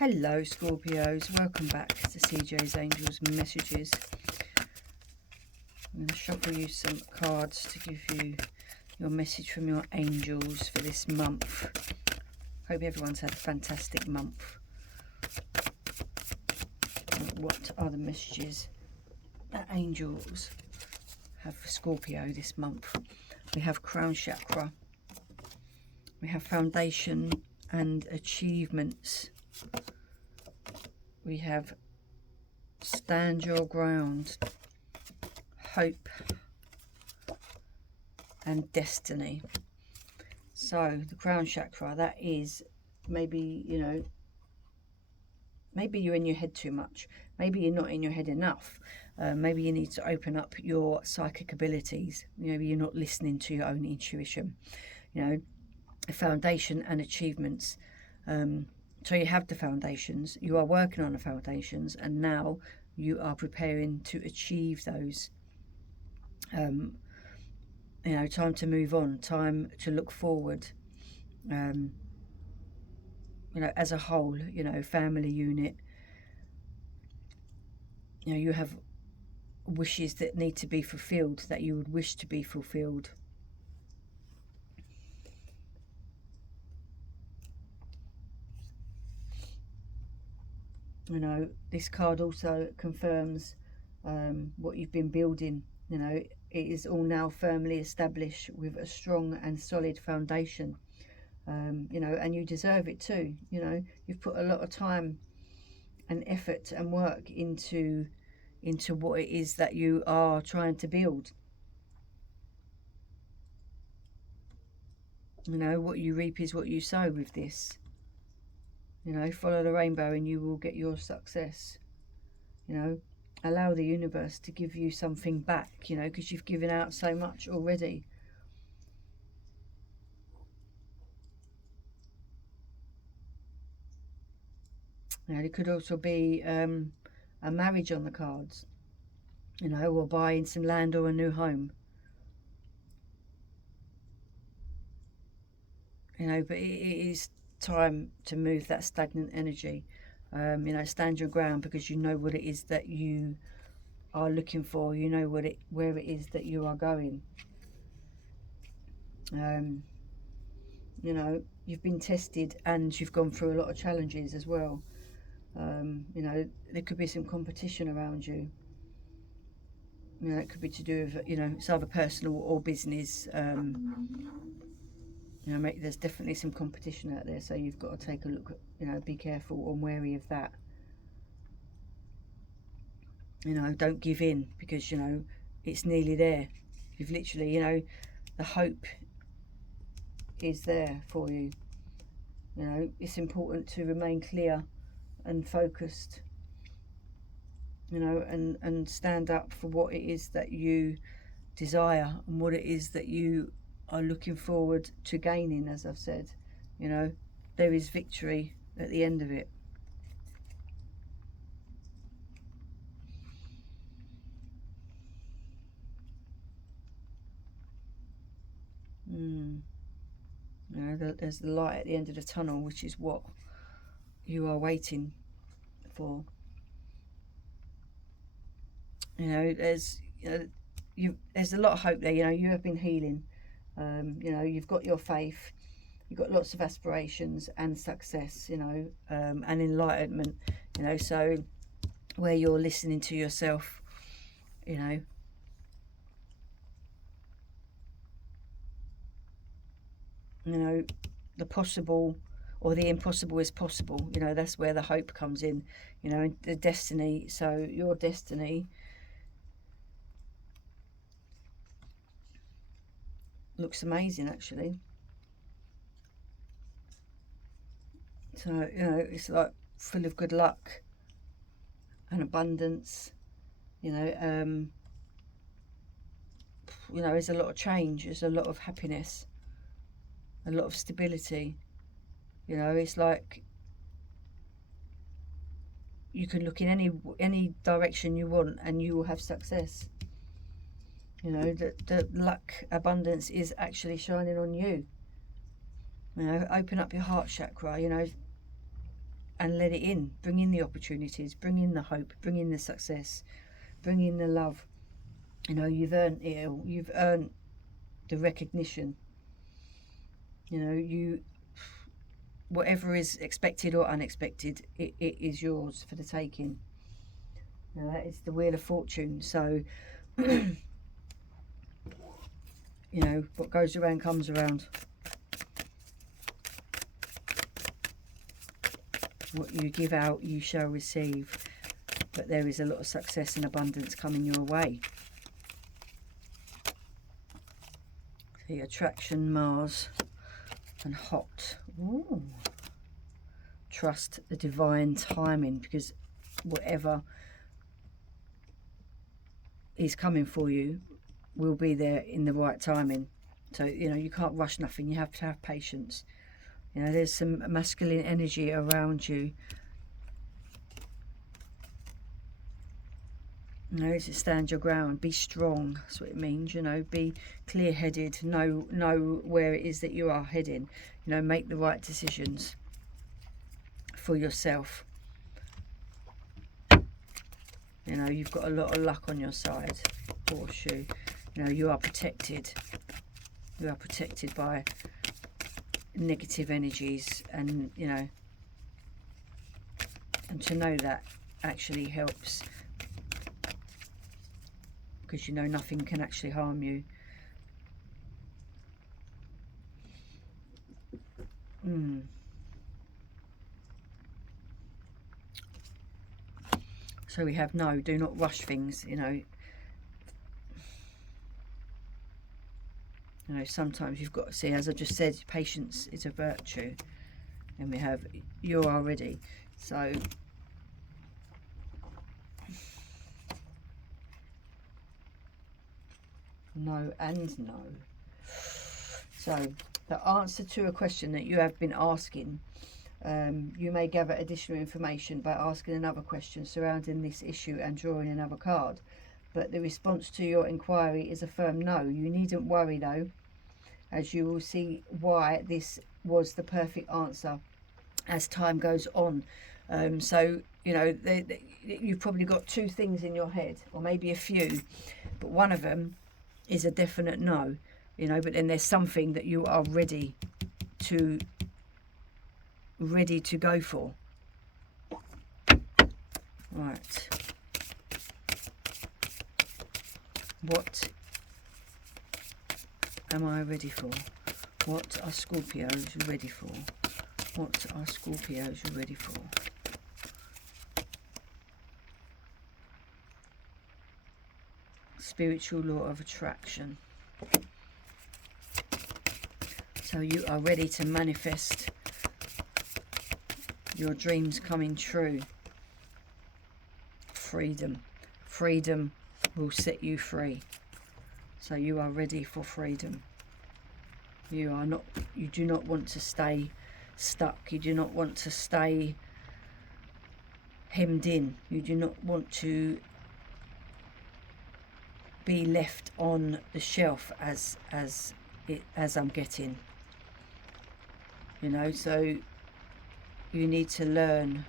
Hello Scorpios, welcome back to CJ's Angels Messages. I'm going to shuffle you some cards to give you your message from your angels for this month. Hope everyone's had a fantastic month. What are the messages that angels have for Scorpio this month? We have crown chakra, we have foundation and achievements, we have stand your ground, hope and destiny. So the crown chakra, that is maybe, you know, maybe you're in your head too much, maybe you're not in your head enough, maybe you need to open up your psychic abilities, maybe you're not listening to your own intuition. You know, the foundation and achievements, so you have the foundations, you are working on the foundations, and now you are preparing to achieve those. You know, time to move on, time to look forward, you know, as a whole, you know, family unit. You know, you have wishes that need to be fulfilled, that you would wish to be fulfilled. You know, this card also confirms what you've been building. You know, it is all now firmly established with a strong and solid foundation. You know, and you deserve it too. You know, you've put a lot of time and effort and work into what it is that you are trying to build. You know, what you reap is what you sow with this. You know, follow the rainbow and you will get your success. You know, allow the universe to give you something back, you know, because you've given out so much already. You know, it could also be a marriage on the cards, you know, or buying some land or a new home. You know, but it is time to move that stagnant energy. You know, stand your ground, because you know what it is that you are looking for. You know where it is that you are going. You know, you've been tested and you've gone through a lot of challenges as well. You know, there could be some competition around you. You know, it could be to do with, you know, it's either personal or business. You know, there's definitely some competition out there, so you've got to take a look, you know, be careful and wary of that. You know, don't give in, because, you know, it's nearly there. You've literally, you know, the hope is there for you. You know, it's important to remain clear and focused, you know, and stand up for what it is that you desire and what it is that you are looking forward to gaining. As I've said, you know, there is victory at the end of it. You know, there's the light at the end of the tunnel, which is what you are waiting for. You know, there's a lot of hope there. You know, you have been healing. You know, you've got your faith, you've got lots of aspirations and success, you know, and enlightenment, you know, so where you're listening to yourself, you know, the possible or the impossible is possible. You know, that's where the hope comes in, you know, and the destiny. So your destiny looks amazing, actually. So, you know, it's like full of good luck and abundance. You know, there's a lot of change, there's a lot of happiness, a lot of stability. You know, it's like you can look in any direction you want and you will have success. You know, the luck, abundance is actually shining on you. You know, open up your heart chakra, you know, and let it in. Bring in the opportunities, bring in the hope, bring in the success, bring in the love. You know, you've earned it, you've earned the recognition. You know, whatever is expected or unexpected, it is yours for the taking. You know, that is the Wheel of Fortune. So, you know, what goes around comes around. What you give out, you shall receive. But there is a lot of success and abundance coming your way. The attraction, Mars, and hot. Ooh. Trust the divine timing, because whatever is coming for you will be there in the right timing. So, you know, you can't rush nothing. You have to have patience. You know, there's some masculine energy around you. You know, to stand your ground, be strong. That's what it means. You know, be clear-headed. Know where it is that you are heading. You know, make the right decisions for yourself. You know, you've got a lot of luck on your side, horseshoe. You know, you are protected. You are protected by negative energies, and, you know, and to know that actually helps, because you know nothing can actually harm you. So we have no, do not rush things, you know. You know, sometimes you've got to see, as I just said, patience is a virtue. And we have, you are ready. So, no and no. So, the answer to a question that you have been asking, you may gather additional information by asking another question surrounding this issue and drawing another card. But the response to your inquiry is a firm no. You needn't worry though, as you will see why this was the perfect answer as time goes on. So, you know, you've probably got two things in your head, or maybe a few, but one of them is a definite no, you know, but then there's something that you are ready to go for. Right. What am I ready for? What are Scorpios ready for? What are Scorpios ready for? Spiritual law of attraction. So you are ready to manifest your dreams coming true. Freedom. Freedom will set you free. So you are ready for freedom. You do not want to stay stuck. You do not want to stay hemmed in. You do not want to be left on the shelf as I'm getting. You know, so you need to learn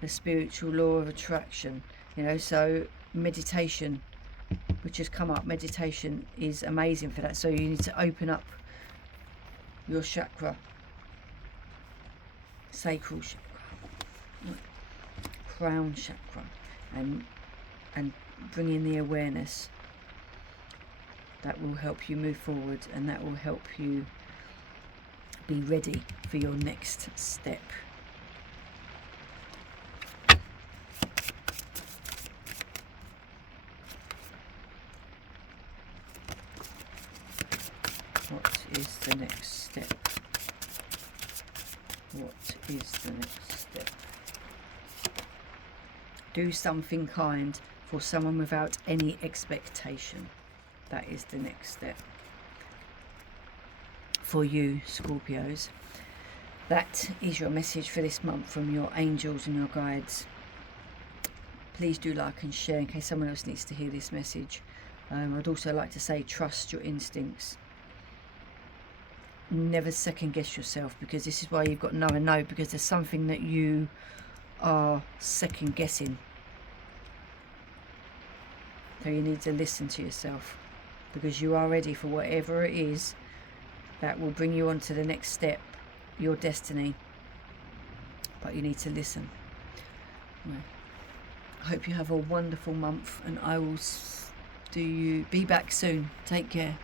the spiritual law of attraction. You know, so meditation, which has come up, meditation is amazing for that. So you need to open up your chakra, sacral chakra, crown chakra, and bring in the awareness. That will help you move forward, and that will help you be ready for your next step. What is the next step? What is the next step? Do something kind for someone without any expectation. That is the next step for you, Scorpios. That is your message for this month from your angels and your guides. Please do like and share in case someone else needs to hear this message. I'd also like to say, trust your instincts. never second guess yourself, because this is why you've got no and no, because there's something that you are second guessing. So you need to listen to yourself, because you are ready for whatever it is that will bring you on to the next step, your destiny. But you need to listen. Well, I hope you have a wonderful month, and I will be back soon. Take care.